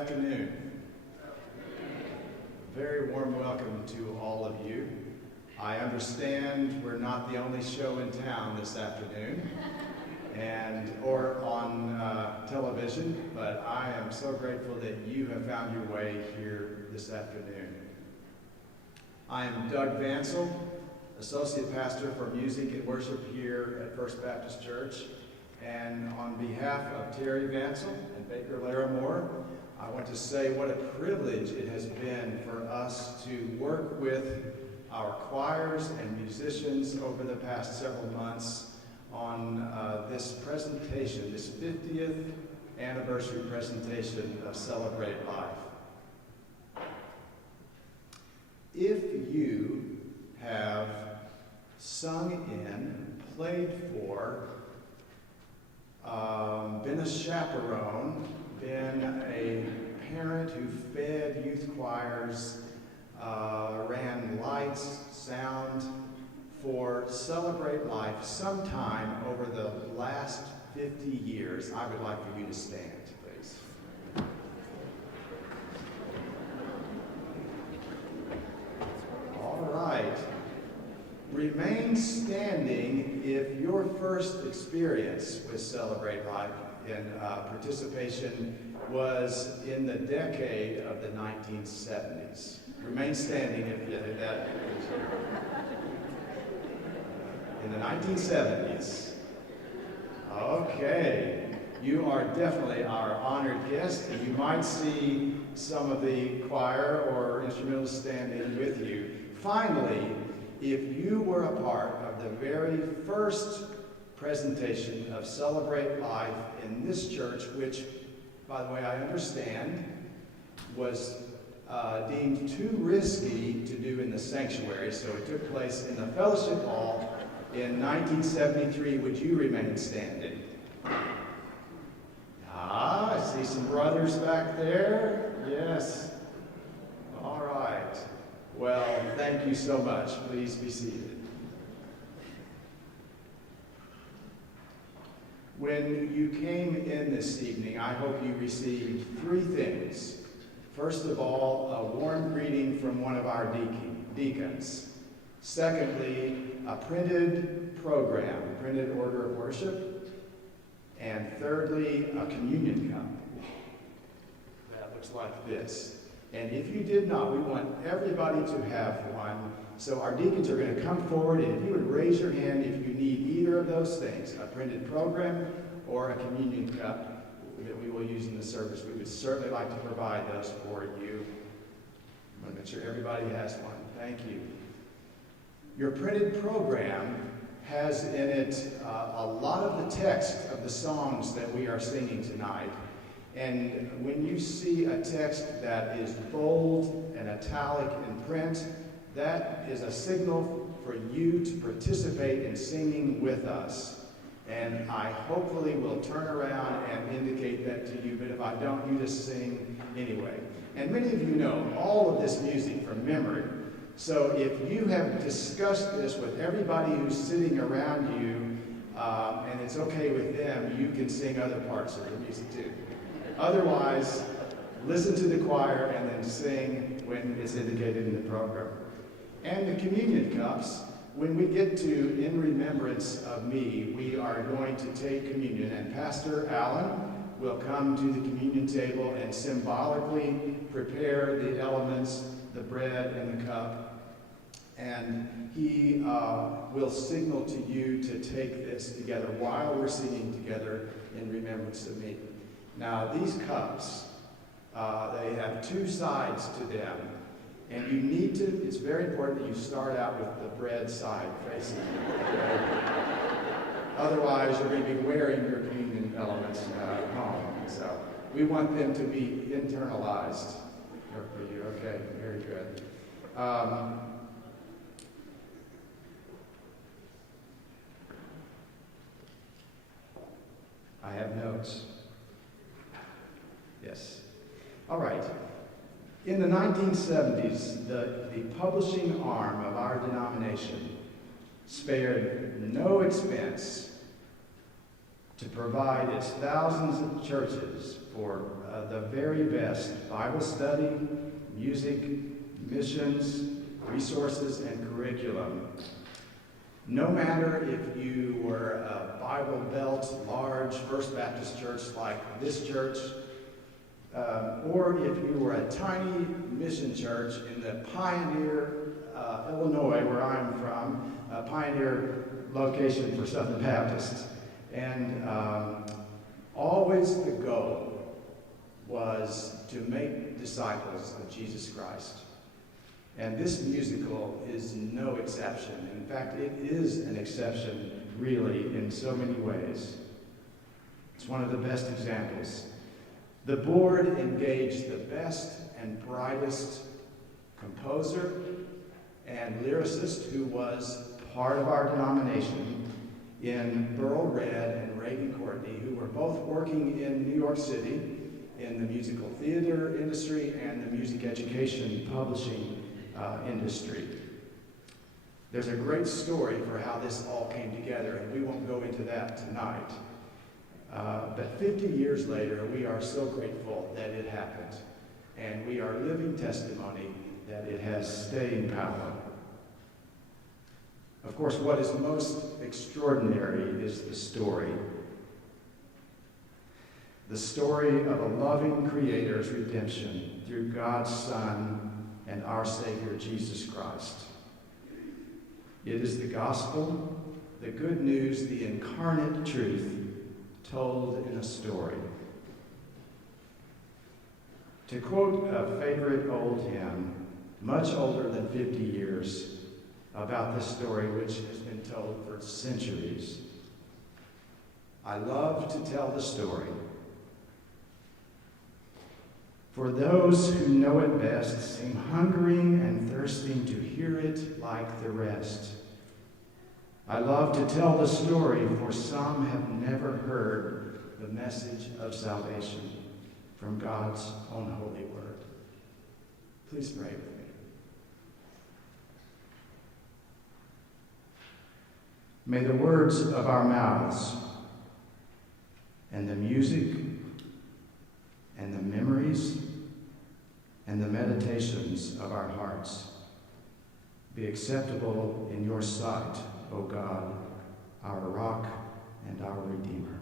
afternoon. Very warm welcome to all of you. I understand we're not the only show in town this afternoon or on television, but I am so grateful that you have found your way here this afternoon. I am Doug Vansel, Associate Pastor for Music and Worship here at First Baptist Church. And on behalf of Terry Vansel and Baker Larimore, I want to say what a privilege it has been for us to work with our choirs and musicians over the past several months on this presentation, this 50th anniversary presentation of Celebrate Life. If you have sung in, played for, been a chaperone, been a parent who fed youth choirs, ran lights, sound for Celebrate Life sometime over the last 50 years, I would like for you to stand, please. All right. Remain standing if your first experience with Celebrate Life in participation was in the decade of the 1970s. Remain standing if you did that. In the 1970s. Okay. You are definitely our honored guest, and you might see some of the choir or instrumentalists standing with you. Finally, if you were a part of the very first presentation of Celebrate Life in this church, which, by the way, I understand, was deemed too risky to do in the sanctuary, so it took place in the fellowship hall in 1973. Would you remain standing? I see some brothers back there. Yes. All right. Well, thank you so much. Please be seated. When you came in this evening, I hope you received three things. First of all, a warm greeting from one of our deacons. Secondly, a printed program, a printed order of worship. And thirdly, a communion cup. That looks like this. And if you did not, we want everybody to have one. So our deacons are going to come forward, and if you would raise your hand if you need either of those things, a printed program or a communion cup that we will use in the service, we would certainly like to provide those for you. I want to make sure everybody has one. Thank you. Your printed program has in it a lot of the text of the songs that we are singing tonight. And when you see a text that is bold and italic in print, that is a signal for you to participate in singing with us. And I hopefully will turn around and indicate that to you, but if I don't, you just sing anyway. And many of you know all of this music from memory. So if you have discussed this with everybody who's sitting around you, and it's okay with them, you can sing other parts of the music too. Otherwise, listen to the choir and then sing when it's indicated in the program. And the communion cups, when we get to In Remembrance of Me, we are going to take communion, and Pastor Allen will come to the communion table and symbolically prepare the elements, the bread and the cup, and he will signal to you to take this together while we're singing together in remembrance of me. Now, these cups, they have two sides to them, and you need to, it's very important that you start out with the bread side facing you. Otherwise, you're going to be wearing your communion elements at home. So we want them to be internalized for you. Okay, very good. I have notes. Yes. All right. In the 1970s, the publishing arm of our denomination spared no expense to provide its thousands of churches for the very best Bible study, music, missions, resources, and curriculum. No matter if you were a Bible Belt, large First Baptist church like this church, or if you were a tiny mission church in the Pioneer, Illinois, where I'm from, a pioneer location for Southern Baptists. And always the goal was to make disciples of Jesus Christ. And this musical is no exception. In fact, it is an exception, really, in so many ways. It's one of the best examples. The board engaged the best and brightest composer and lyricist who was part of our denomination in Burl Red and Reagan Courtney, who were both working in New York City in the musical theater industry and the music education publishing industry. There's a great story for how this all came together, and we won't go into that tonight. But 50 years later, we are so grateful that it happened, and we are living testimony that it has staying power. Of course, what is most extraordinary is the story. The story of a loving Creator's redemption through God's Son and our Savior, Jesus Christ. It is the gospel, the good news, the incarnate truth told in a story. To quote a favorite old hymn, much older than 50 years, about this story which has been told for centuries. I love to tell the story. For those who know it best seem hungering and thirsting to hear it like the rest. I love to tell the story, for some have never heard the message of salvation from God's own holy word. Please pray with me. May the words of our mouths and the music and the memories and the meditations of our hearts be acceptable in your sight, O God, our rock and our Redeemer.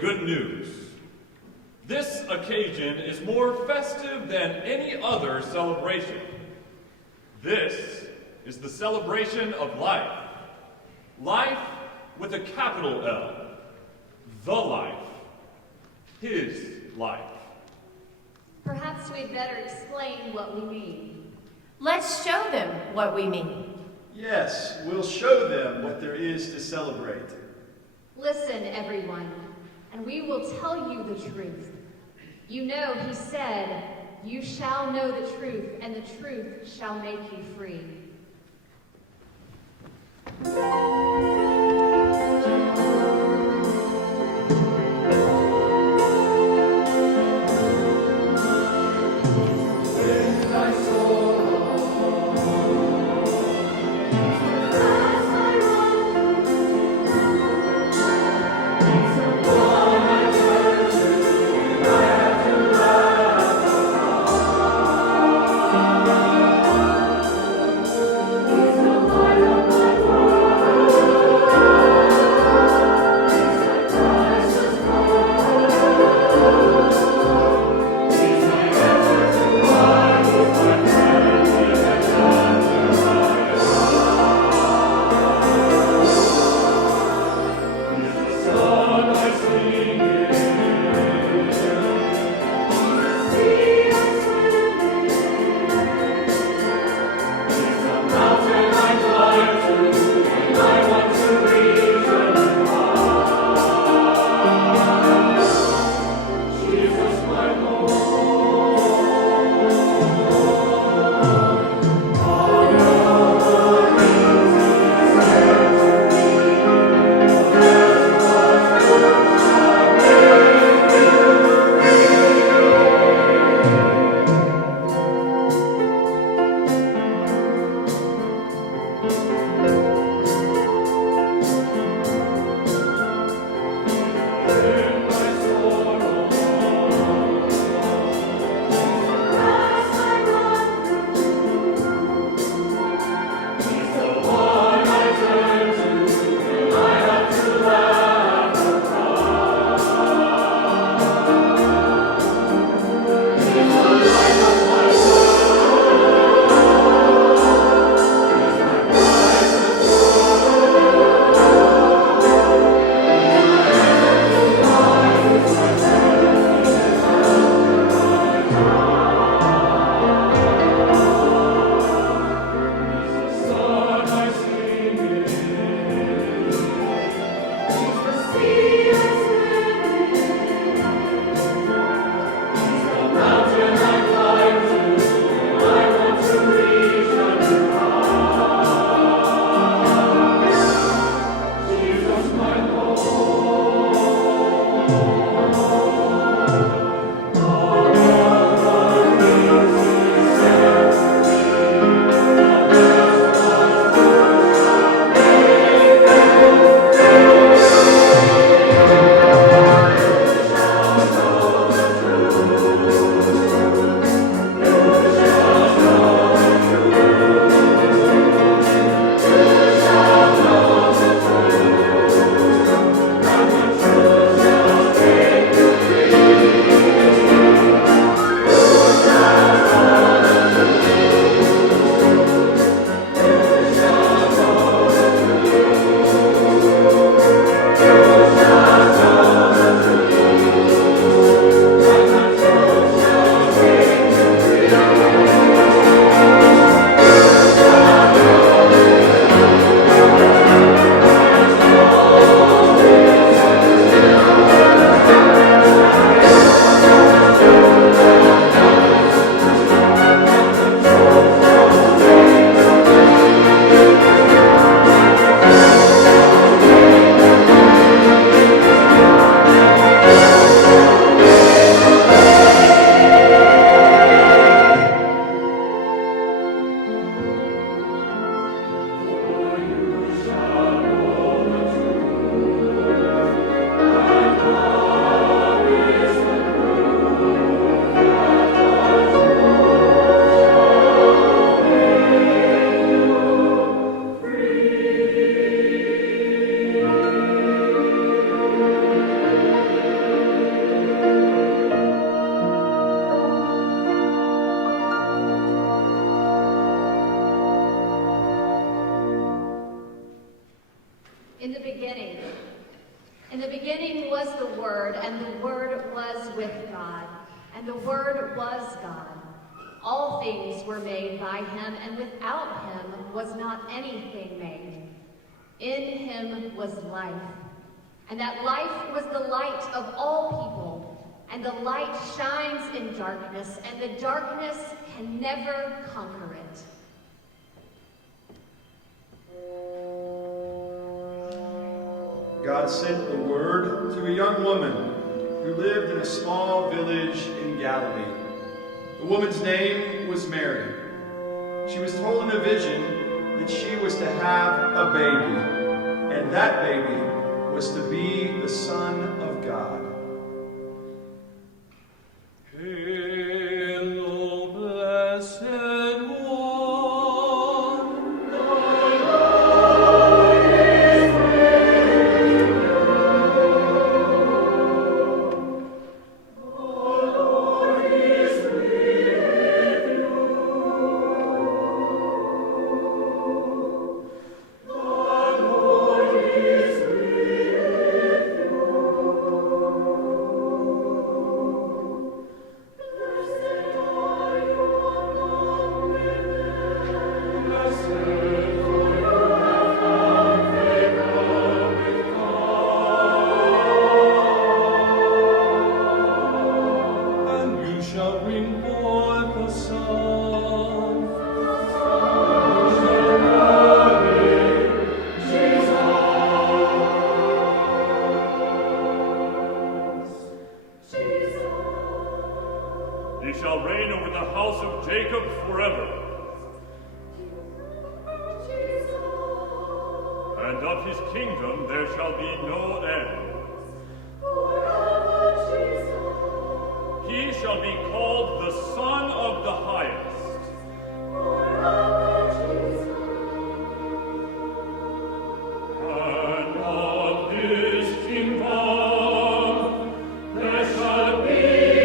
good news. This occasion is more festive than any other celebration. This is the celebration of life. Life with a capital L. The life. His life. Perhaps we'd better explain what we mean. Let's show them what we mean. Yes, we'll show them what there is to celebrate. Listen, everyone, and we will tell you the truth. You know, he said, "You shall know the truth, and the truth shall make you free." In the beginning. In the beginning was the Word, and the Word was with God, and the Word was God. All things were made by him, and without him was not anything made. In him was life, and that life was the light of all people, and the light shines in darkness, and the darkness can never conquer it. God sent the word to a young woman who lived in a small village in Galilee. The woman's name was Mary. She was told in a vision that she was to have a baby, and that baby was to be the Son of God. Hail, blessed one. He shall reign over the house of Jacob forever. And of his kingdom there shall be no end. He shall be called the Son of the Highest. And of his kingdom there shall be no end.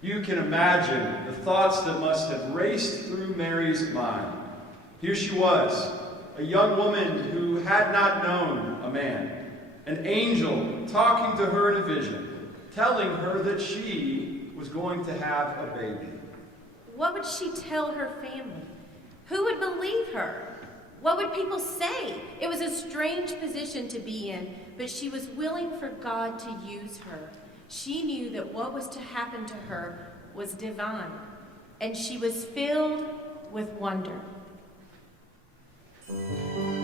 You can imagine the thoughts that must have raced through Mary's mind. Here she was, a young woman who had not known a man, an angel talking to her in a vision, telling her that she was going to have a baby. What would she tell her family? Who would believe her? What would people say? It was a strange position to be in, but she was willing for God to use her. She knew that what was to happen to her was divine, and she was filled with wonder. Thank you.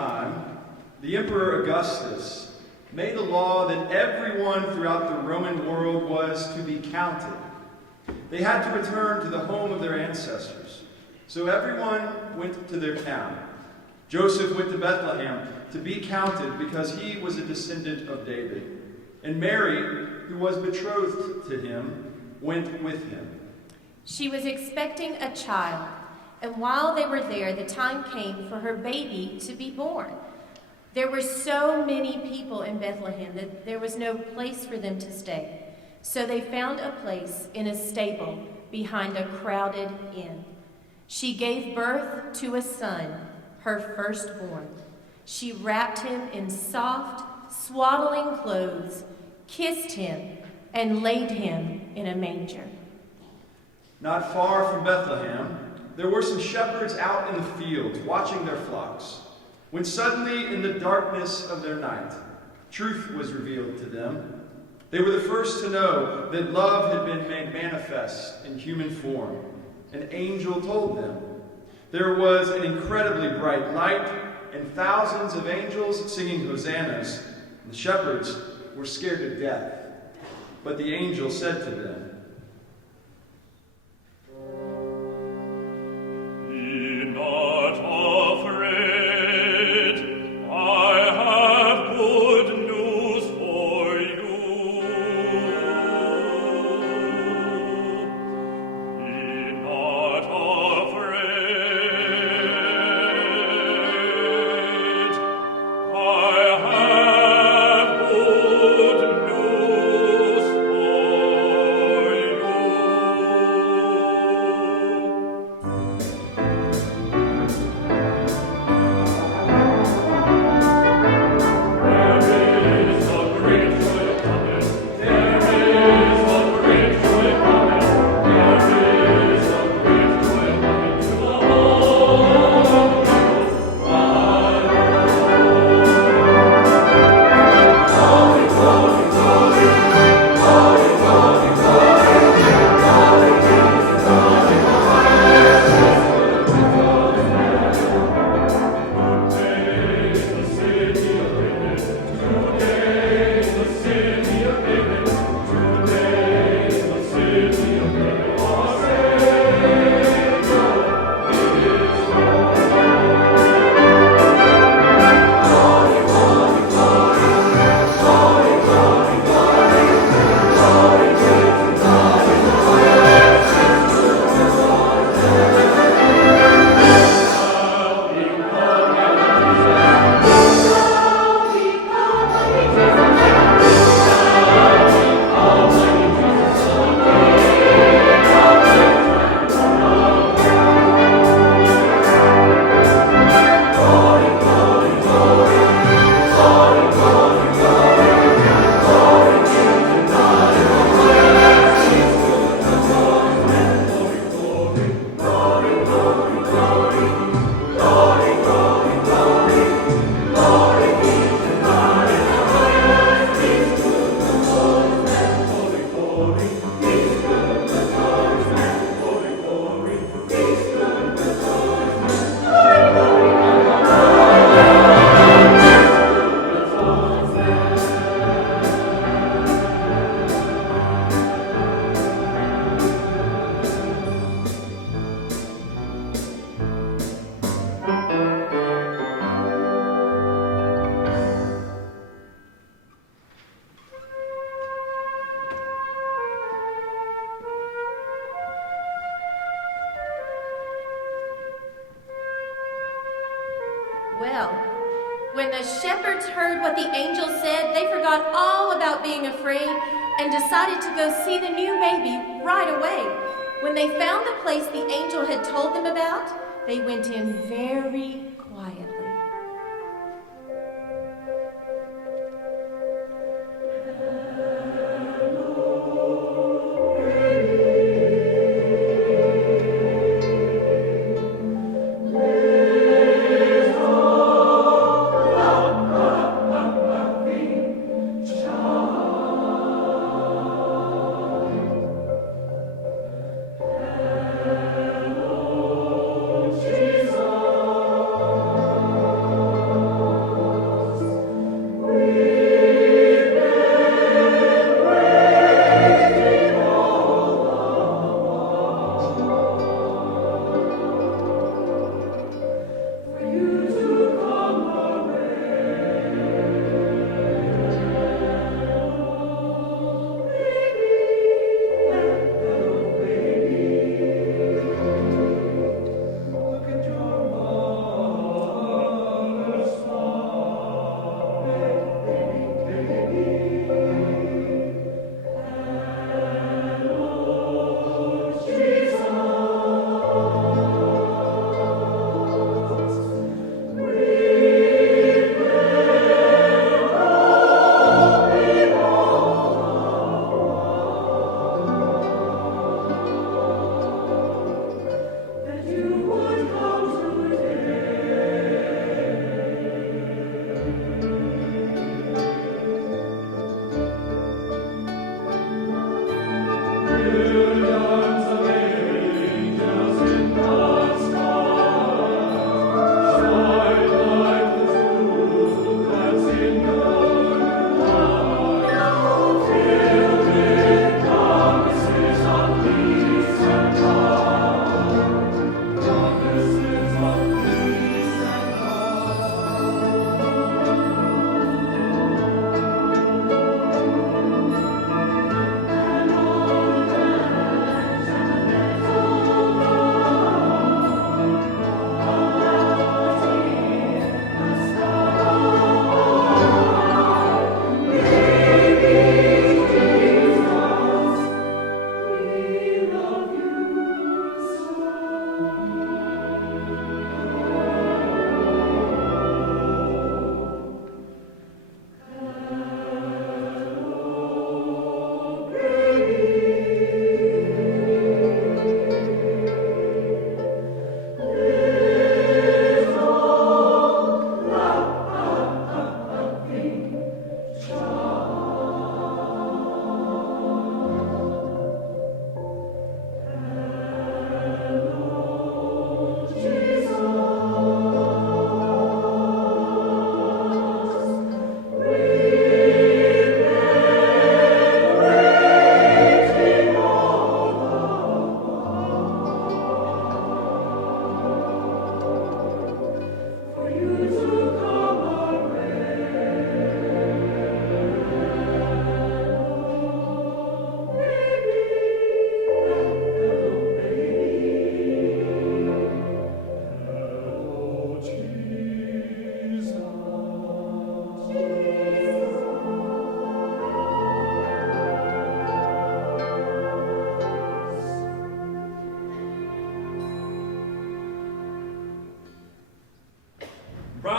time, the Emperor Augustus made a law that everyone throughout the Roman world was to be counted. They had to return to the home of their ancestors. So everyone went to their town. Joseph went to Bethlehem to be counted because he was a descendant of David. And Mary, who was betrothed to him, went with him. She was expecting a child, and while they were there, the time came for her baby to be born. There were so many people in Bethlehem that there was no place for them to stay. So they found a place in a stable behind a crowded inn. She gave birth to a son, her firstborn. She wrapped him in soft, swaddling clothes, kissed him, and laid him in a manger. Not far from Bethlehem, there were some shepherds out in the fields watching their flocks, when suddenly in the darkness of their night, truth was revealed to them. They were the first to know that love had been made manifest in human form. An angel told them. There was an incredibly bright light and thousands of angels singing hosannas. The shepherds were scared to death. But the angel said to them, "Be not afraid. I have good news for you. Be not afraid. I have good news for Well, when the shepherds heard what the angel said, they forgot all about being afraid and decided to go see the new baby right away. When they found the place the angel had told them about, they went in very quietly. Jesus.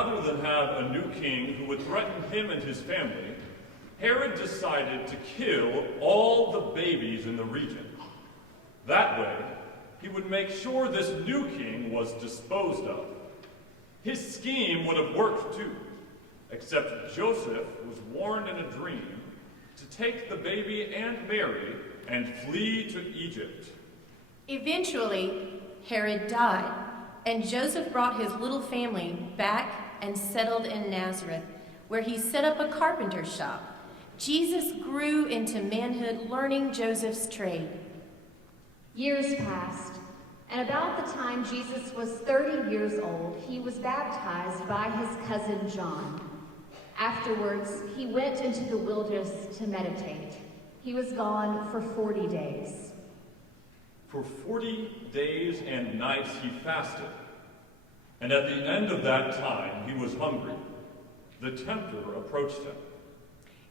rather than have a new king who would threaten him and his family, Herod decided to kill all the babies in the region. That way, he would make sure this new king was disposed of. His scheme would have worked too, except Joseph was warned in a dream to take the baby and Mary and flee to Egypt. Eventually, Herod died, and Joseph brought his little family back and settled in Nazareth, where he set up a carpenter shop. Jesus grew into manhood, learning Joseph's trade. Years passed, and about the time Jesus was 30 years old, he was baptized by his cousin John. Afterwards, he went into the wilderness to meditate. He was gone for 40 days. For 40 days and nights he fasted, and at the end of that time he was hungry. The tempter approached him.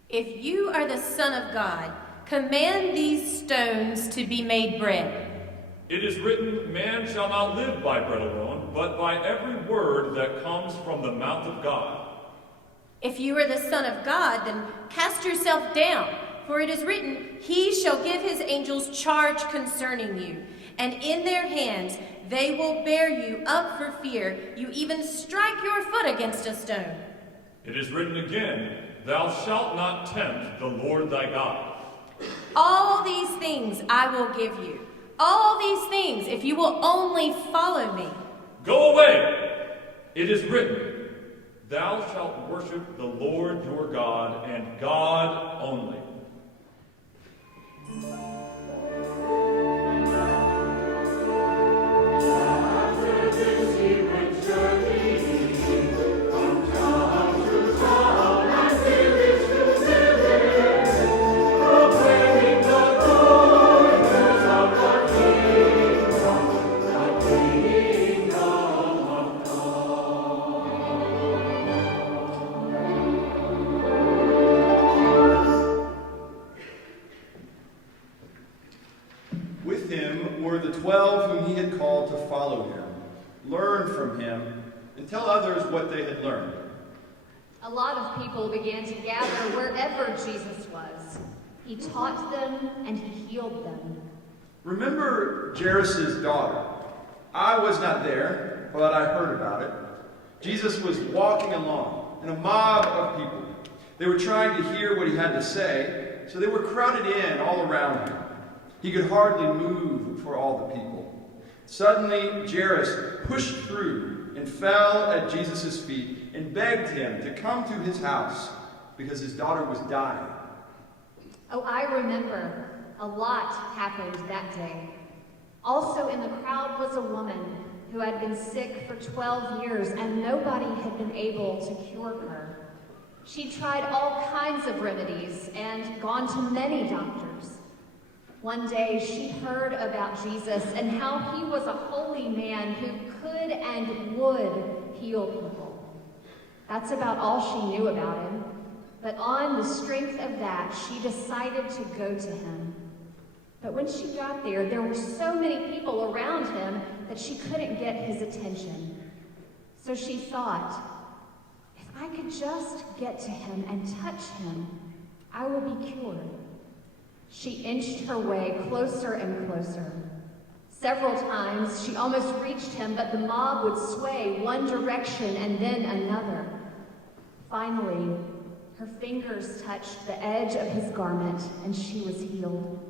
If you are the Son of God, command these stones to be made bread. It is written, man shall not live by bread alone, but by every word that comes from the mouth of God. If you are the Son of God, then cast yourself down, for it is written, he shall give his angels charge concerning you, and in their hands they will bear you up for fear. You even strike your foot against a stone. It is written again, thou shalt not tempt the Lord thy God. All these things I will give you. All these things, if you will only follow me. Go away! It is written, thou shalt worship the Lord your God, and God only. With him were the 12 whom he had called to follow him, learn from him, and tell others what they had learned. A lot of people began to gather wherever Jesus was. He taught them and he healed them. Remember Jairus' daughter. I was not there, but I heard about it. Jesus was walking along, and a mob of people. They were trying to hear what he had to say, so they were crowded in all around him. He could hardly move for all the people. Suddenly, Jairus pushed through and fell at Jesus' feet and begged him to come to his house because his daughter was dying. Oh, I remember. A lot happened that day. Also in the crowd was a woman who had been sick for 12 years and nobody had been able to cure her. She tried all kinds of remedies and gone to many doctors. One day she heard about Jesus and how he was a holy man who could and would heal people. That's about all she knew about him. But on the strength of that, she decided to go to him. But when she got there, there were so many people around him that she couldn't get his attention. So she thought, if I could just get to him and touch him, I will be cured. She inched her way closer and closer. Several times she almost reached him, but the mob would sway one direction and then another. Finally, her fingers touched the edge of his garment, and she was healed.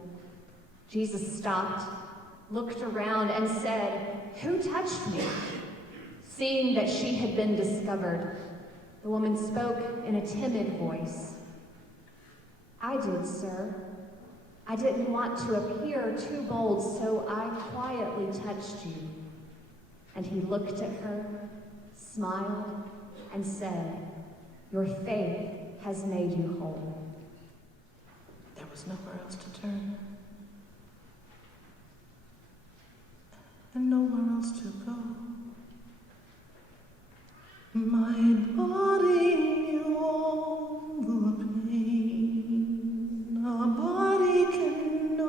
Jesus stopped, looked around, and said, "Who touched me?" Seeing that she had been discovered, the woman spoke in a timid voice. "I did, sir. I didn't want to appear too bold, so I quietly touched you." And he looked at her, smiled, and said, "Your faith has made you whole." There was nowhere else to turn. And nowhere else to go. My body knew all the pain a body can know.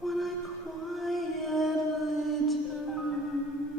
When I quietly turned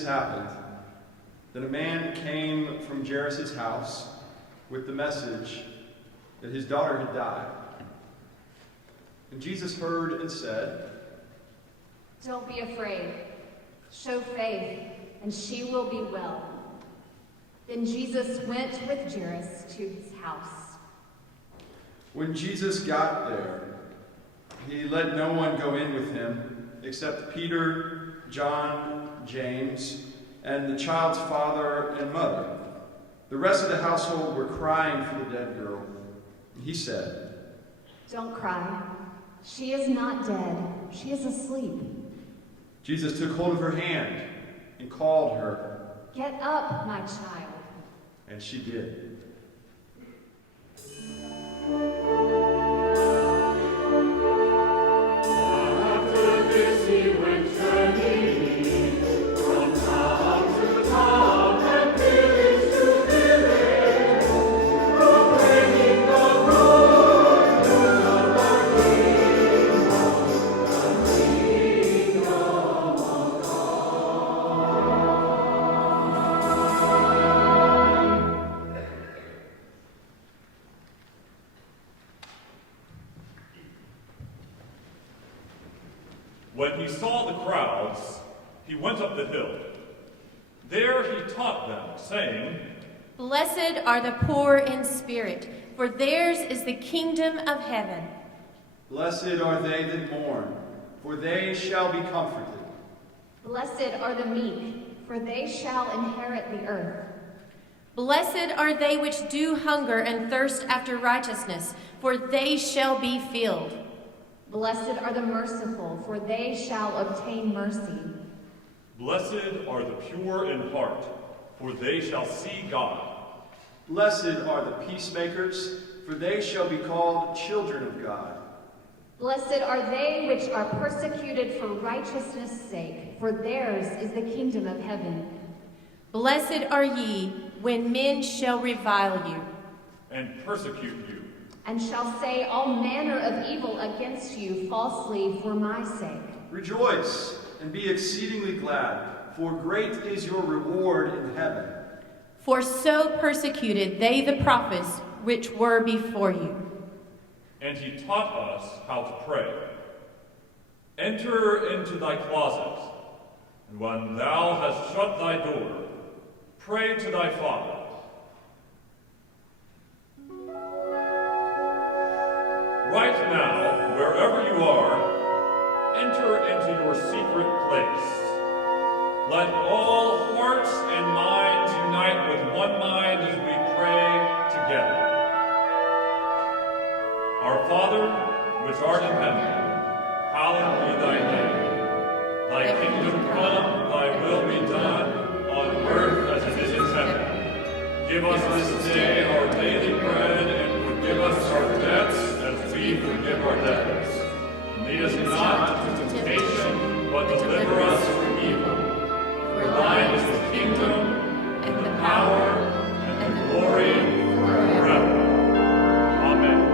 this happened, then a man came from Jairus' house with the message that his daughter had died. And Jesus heard and said, "Don't be afraid. Show faith, and she will be well." Then Jesus went with Jairus to his house. When Jesus got there, he let no one go in with him except Peter, John, James, and the child's father and mother. The rest of the household were crying for the dead girl. He said, "Don't cry. She is not dead. She is asleep." Jesus took hold of her hand and called her, "Get up, my child." and she did. After this he went journeying from town to town and village to village, proclaiming the good news of the kingdom of When he saw the crowds, he went up the hill. There he taught them, saying, Blessed are the poor in spirit, for theirs is the kingdom of heaven. Blessed are they that mourn, for they shall be comforted. Blessed are the meek, for they shall inherit the earth. Blessed are they which do hunger and thirst after righteousness, for they shall be filled. Blessed are the merciful, for they shall obtain mercy. Blessed are the pure in heart, for they shall see God. Blessed are the peacemakers, for they shall be called children of God. Blessed are they which are persecuted for righteousness' sake, for theirs is the kingdom of heaven. Blessed are ye when men shall revile you, And persecute you, and shall say all manner of evil against you falsely for my sake. Rejoice and be exceedingly glad, for great is your reward in heaven. for so persecuted they the prophets which were before you. and he taught us how to pray. Enter into thy closet, and when thou hast shut thy door, pray to thy Father. Right now, wherever you are, enter into your secret place. Let all hearts and minds unite with one mind as we pray together. Our Father, which art in heaven, hallowed be thy name. Thy kingdom come, thy will be done, on earth as it is in heaven. Give us this day our daily bread, and forgive us our debts as we forgive our debtors. And lead us not into temptation, but deliver us from evil. For thine is the kingdom, and the power, and the glory forever. Amen.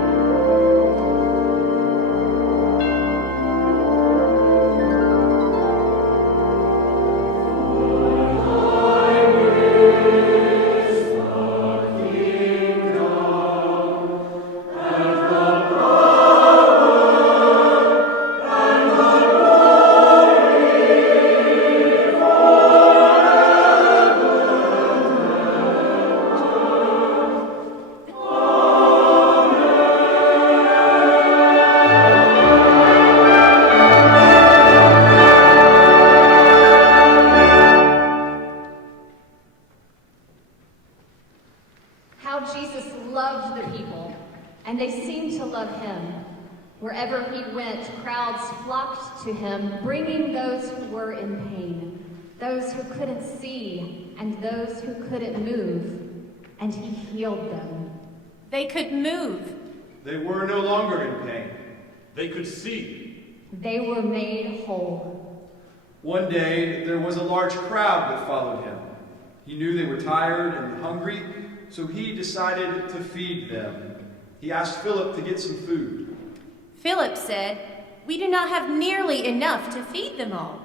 How Jesus loved the people, and they seemed to love him. Wherever he went, crowds flocked to him, bringing those who were in pain, those who couldn't see, and those who couldn't move, and he healed them. They could move. They were no longer in pain. They could see. They were made whole. One day, there was a large crowd that followed him. He knew they were tired and hungry, so he decided to feed them. He asked Philip to get some food. Philip said, We do not have nearly enough to feed them all.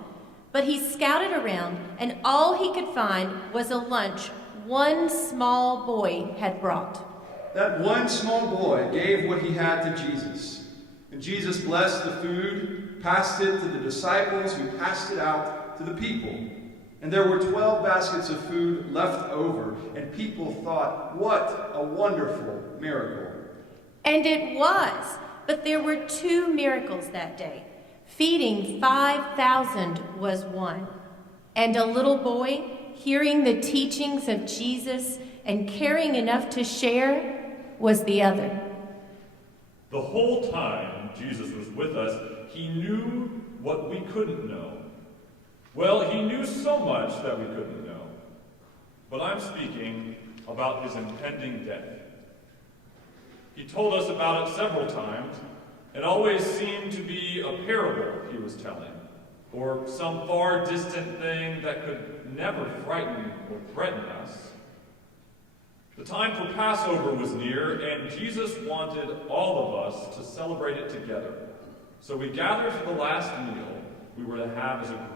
But he scouted around, and all he could find was a lunch one small boy had brought. That one small boy gave what he had to Jesus. And Jesus blessed the food, passed it to the disciples, who passed it out to the people. And there were 12 baskets of food left over, and people thought, what a wonderful miracle. And it was, but there were 2 miracles that day. Feeding 5,000 was one, and a little boy hearing the teachings of Jesus and caring enough to share was the other. The whole time Jesus was with us, he knew what we couldn't know. Well, he knew so much that we couldn't know. But I'm speaking about his impending death. He told us about it several times. It always seemed to be a parable he was telling, or some far distant thing that could never frighten or threaten us. The time for Passover was near, and Jesus wanted all of us to celebrate it together. So we gathered for the last meal we were to have as a group.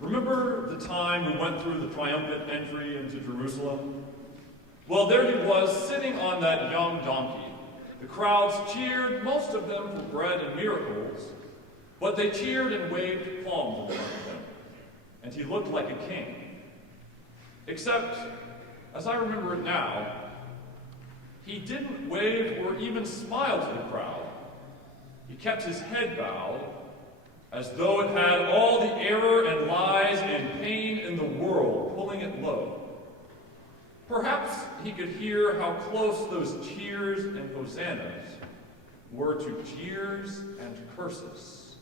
Remember the time we went through the triumphant entry into Jerusalem? Well, there he was, sitting on that young donkey. The crowds cheered, most of them for bread and miracles, but they cheered and waved palms around him, and he looked like a king. Except, as I remember it now, he didn't wave or even smile to the crowd. He kept his head bowed, as though it had all the error and lies and pain in the world pulling it low. Perhaps he could hear how close those cheers and hosannas were to jeers and curses.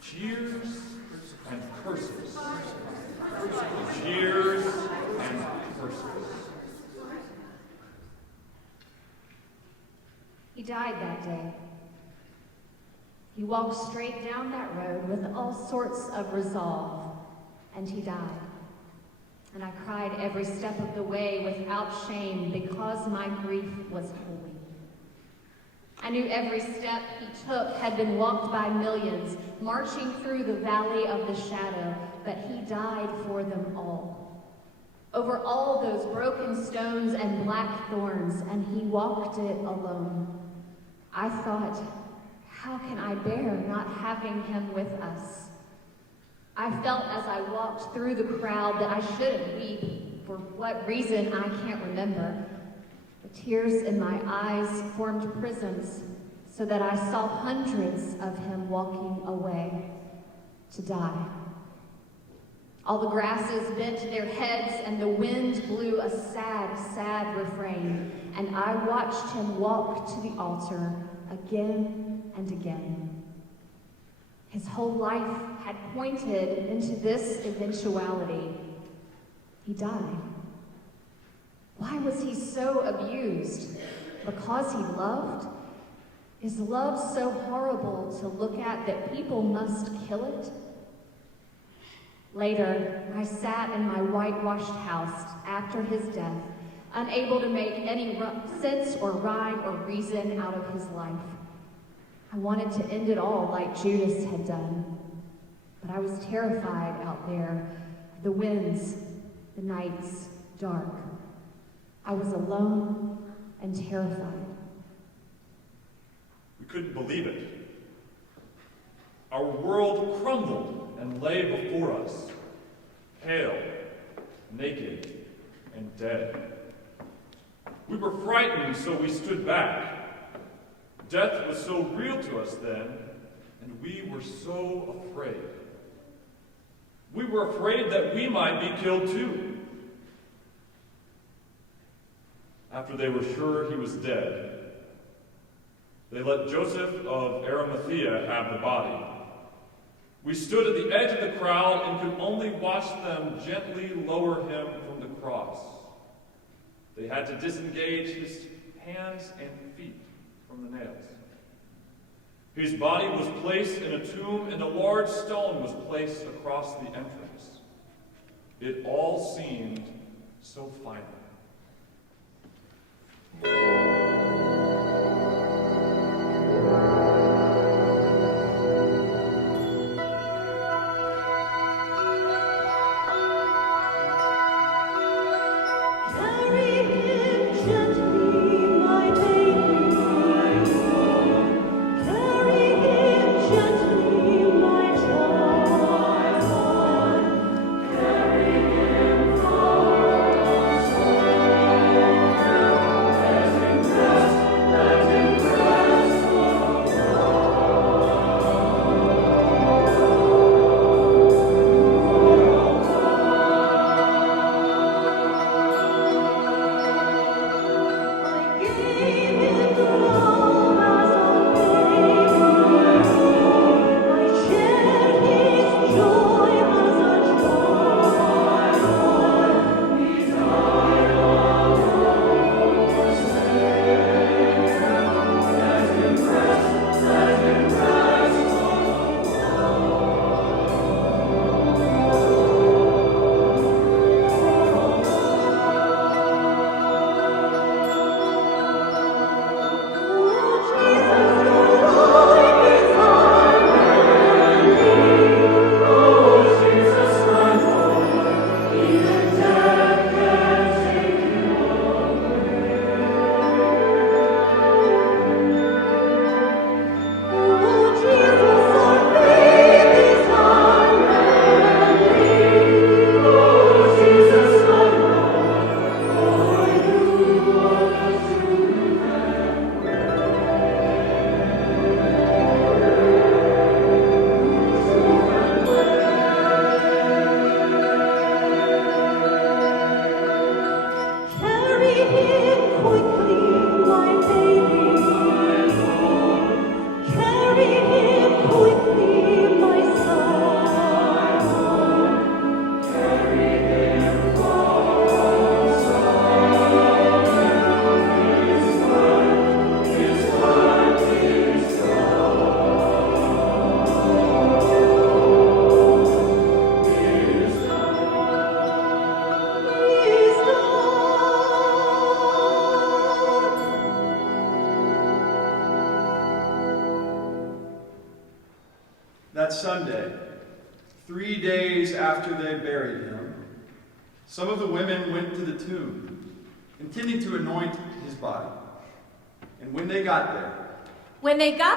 Cheers and curses. Cheers and curses. He died that day. He walked straight down that road with all sorts of resolve, and he died. And I cried every step of the way without shame because my grief was holy. I knew every step he took had been walked by millions, marching through the valley of the shadow, but he died for them all. Over all those broken stones and black thorns, and he walked it alone. I thought, how can I bear not having him with us? I felt as I walked through the crowd that I shouldn't weep. For what reason, I can't remember. The tears in my eyes formed prisms so that I saw hundreds of him walking away to die. All the grasses bent their heads and the wind blew a sad, sad refrain, and I watched him walk to the altar again and again. His whole life had pointed into this eventuality. He died. Why was he so abused? Because he loved? Is love so horrible to look at that people must kill it? Later, I sat in my whitewashed house after his death, unable to make any sense or rhyme or reason out of his life. I wanted to end it all like Judas had done, but I was terrified out there. The winds, the nights, dark. I was alone and terrified. We couldn't believe it. Our world crumbled and lay before us, pale, naked, and dead. We were frightened, so we stood back. Death was so real to us then, and we were so afraid. We were afraid that we might be killed too. After they were sure he was dead, they let Joseph of Arimathea have the body. We stood at the edge of the crowd and could only watch them gently lower him from the cross. They had to disengage his hands and feet from the nails. His body was placed in a tomb, and a large stone was placed across the entrance. It all seemed so final. That Sunday, 3 days after they buried him, some of the women went to the tomb, intending to anoint his body. And when they got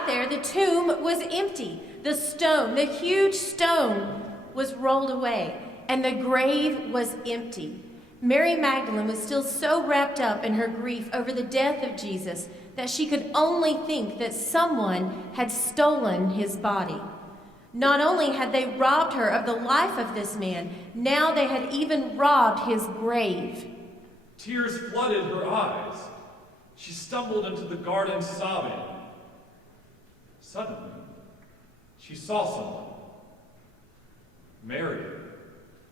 there, the tomb was empty. The stone, the huge stone, was rolled away, and the grave was empty. Mary Magdalene was still so wrapped up in her grief over the death of Jesus that she could only think that someone had stolen his body. Not only had they robbed her of the life of this man, now they had even robbed his grave. Tears flooded her eyes. She stumbled into the garden sobbing. Suddenly, she saw someone. "Mary,"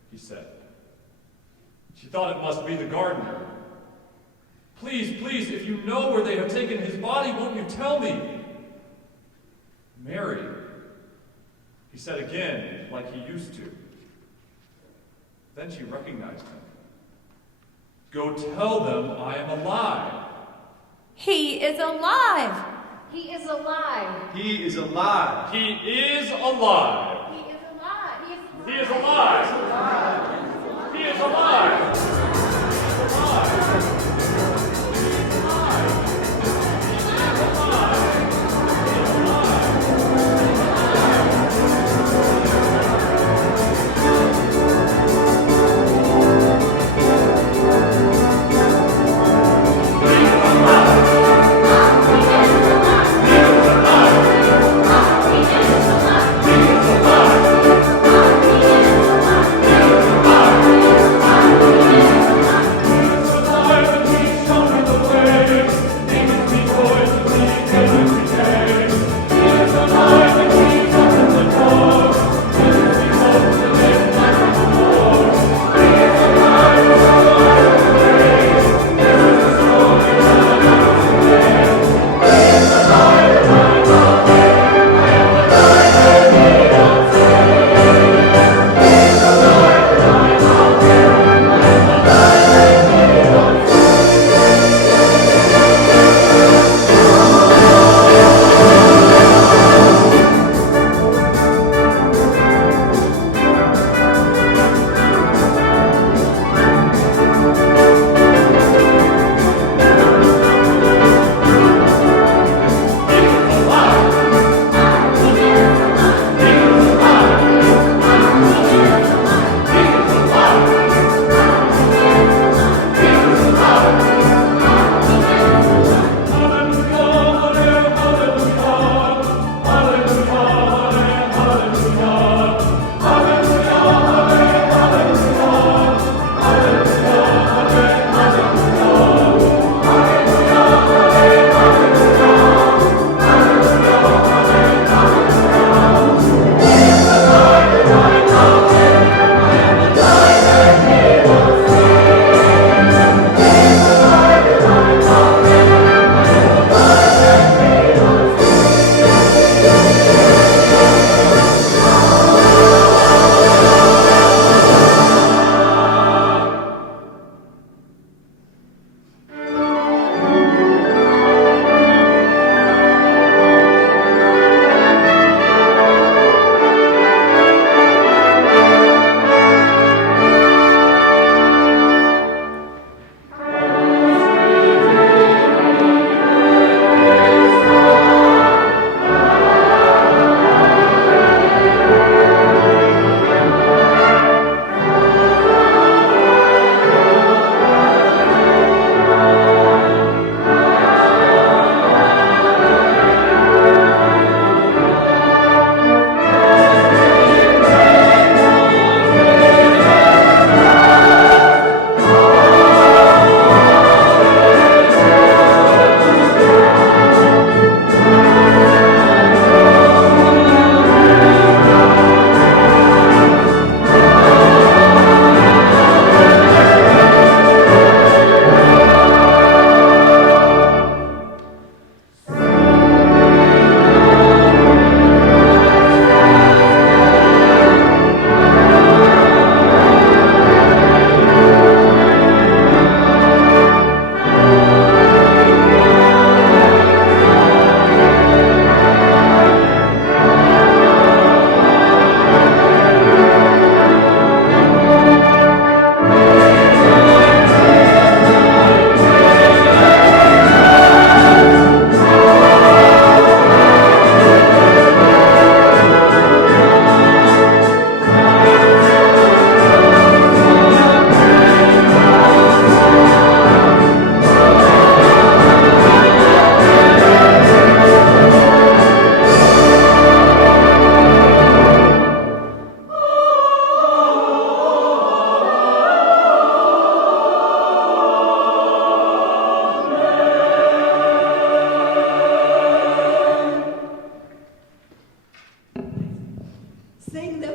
he said. She thought it must be the gardener. "Please, please, if you know where they have taken his body, won't you tell me?" "Mary," he said again, like he used to. Then she recognized him. "Go tell them I am alive." He is alive. He is alive. he is alive. He is alive. He is alive. He is alive. He is alive. He is alive.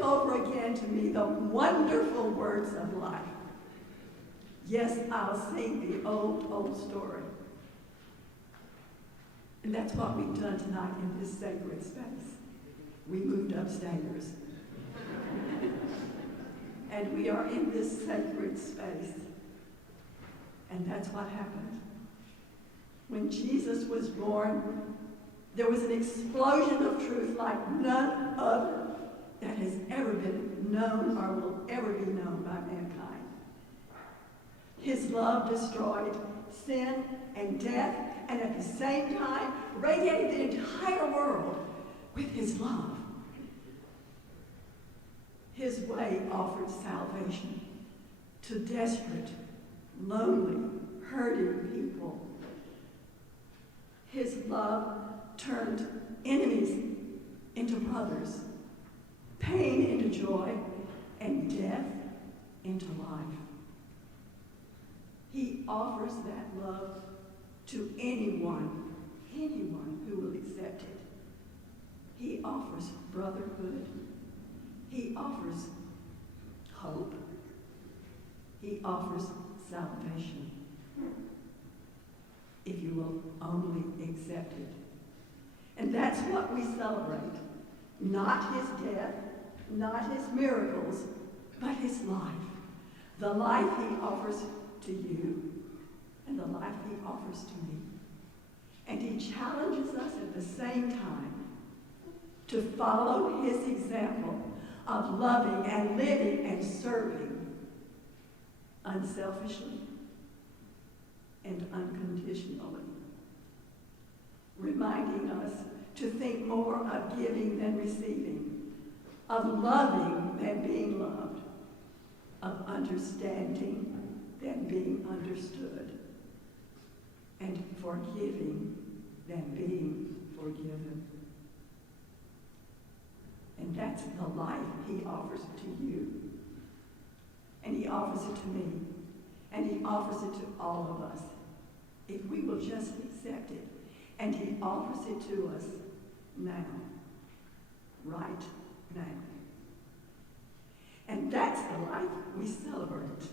and over again to me the wonderful words of life. Yes, I'll sing the old, old story. And that's what we've done tonight in this sacred space. We moved upstairs. And we are in this sacred space. And that's what happened. When Jesus was born, there was an explosion of truth like none other that has ever been known or will ever be known by mankind. His love destroyed sin and death, and at the same time radiated the entire world with his love. His way offered salvation to desperate, lonely, hurting people. His love turned enemies into brothers, pain into joy, and death into life. He offers that love to anyone who will accept it. He offers brotherhood. He offers hope. He offers salvation. If you will only accept it. And that's what we celebrate. Not his death, not his miracles, but his life. The life he offers to you, and the life he offers to me. And he challenges us at the same time to follow his example of loving and living and serving unselfishly and unconditionally, reminding us to think more of giving than receiving, of loving than being loved, of understanding than being understood, and forgiving than being forgiven. And that's the life he offers to you. And he offers it to me. And he offers it to all of us, if we will just accept it. And he offers it to us now, right now. And that's the life we celebrate.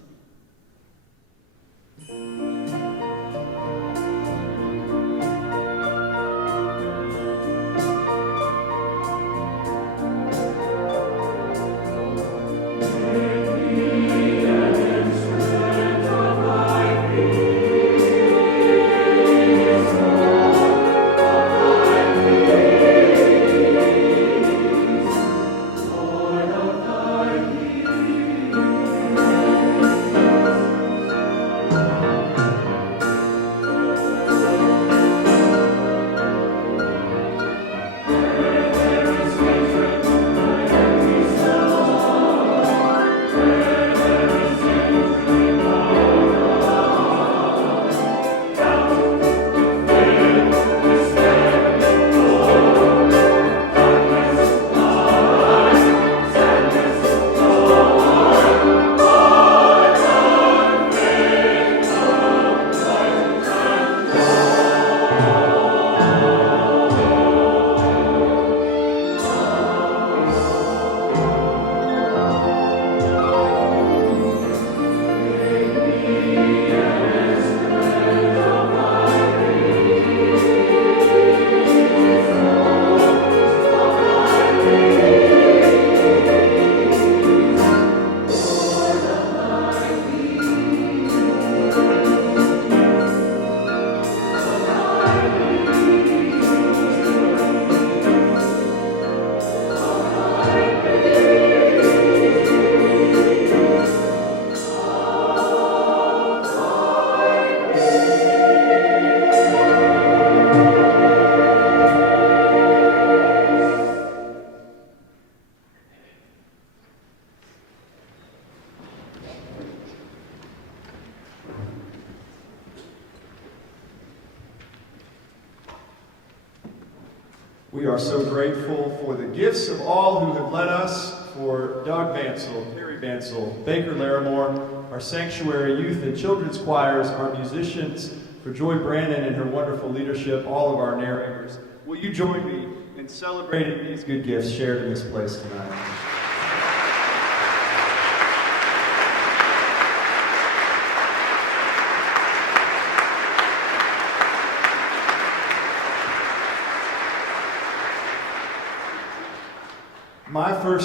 We are so grateful for the gifts of all who have led us, for Doug Bansell, Terry Bansell, Baker Larimore, our sanctuary youth and children's choirs, our musicians, for Joy Brandon and her wonderful leadership, all of our narrators. Will you join me in celebrating these good gifts shared in this place tonight?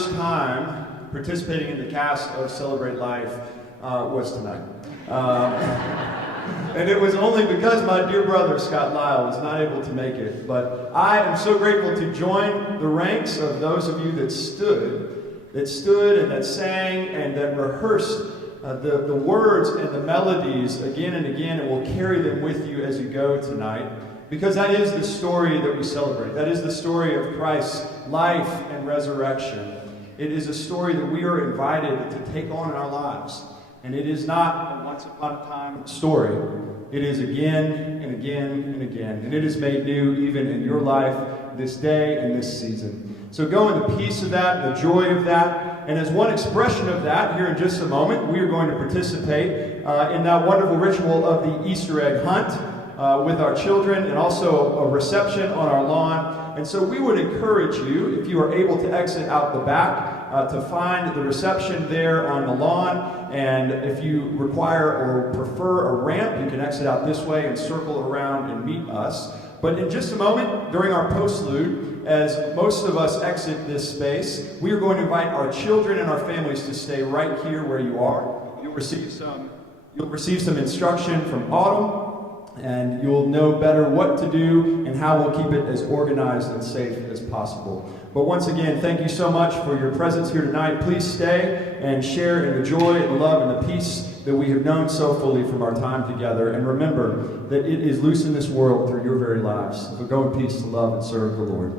first time participating in the cast of Celebrate Life was tonight. And it was only because my dear brother, Scott Lyle, was not able to make it. But I am so grateful to join the ranks of those of you that stood and that sang and that rehearsed the words and the melodies again and again, and will carry them with you as you go tonight. Because that is the story that we celebrate. That is the story of Christ's life and resurrection. It is a story that we are invited to take on in our lives. And it is not a once upon a time story. It is again and again and again. And it is made new even in your life this day and this season. So go in the peace of that, the joy of that. And as one expression of that, here in just a moment, we are going to participate in that wonderful ritual of the Easter egg hunt with our children, and also a reception on our lawn. And so we would encourage you, if you are able to exit out the back, to find the reception there on the lawn. And if you require or prefer a ramp, you can exit out this way and circle around and meet us. But in just a moment, during our postlude, as most of us exit this space, we are going to invite our children and our families to stay right here where you are. You'll receive some instruction from Autumn, and you'll know better what to do and how we'll keep it as organized and safe as possible. But once again, thank you so much for your presence here tonight. Please stay and share in the joy and the love and the peace that we have known so fully from our time together. And remember that it is loose in this world through your very lives. So go in peace to love and serve the Lord.